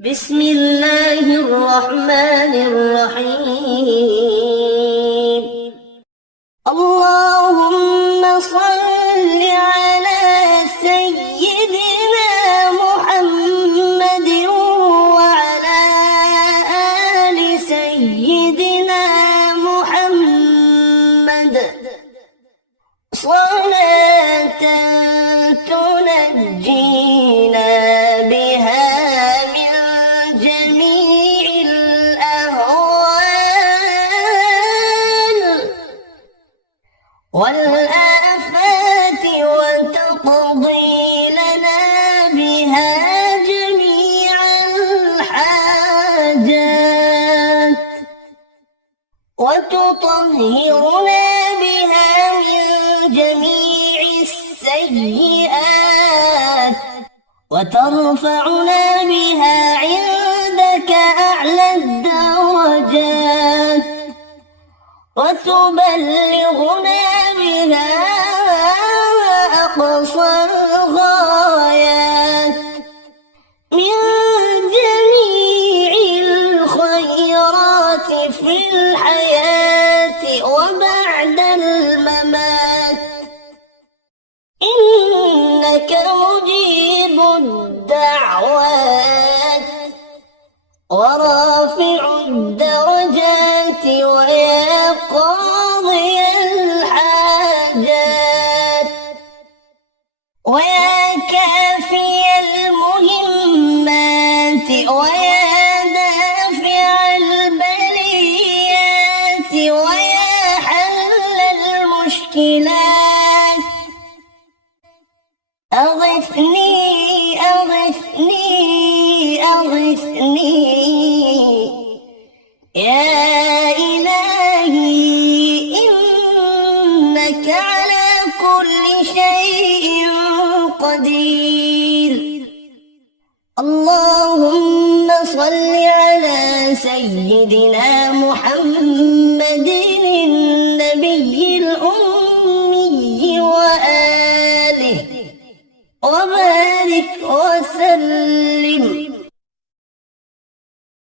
بسم الله الرحمن الرحيم. اللهم صل على سيدنا محمد وعلى آل سيدنا محمد صلاة تنجينا بها من جميع الأهوال والآفات وتقضي لنا بها جميع الحاجات وتطهرنا بها من جميع السيئات وترفعنا بها عندك أعلى الدرجات وتبلغنا بها أقصى الغايات من جميع الخيرات في الحياة وبعد الممات، إنك مجيب الدعوات ورافع الدرجات ويا قاضي الحاجات ويا كافي المهمات ويا دافع البليات ويا حل المشكلات. أغثني أغثني أغثني يا إلهي، إنك على كل شيء قدير. اللهم صل على سيدنا محمد النبي الأمي وآله وبارك وسلم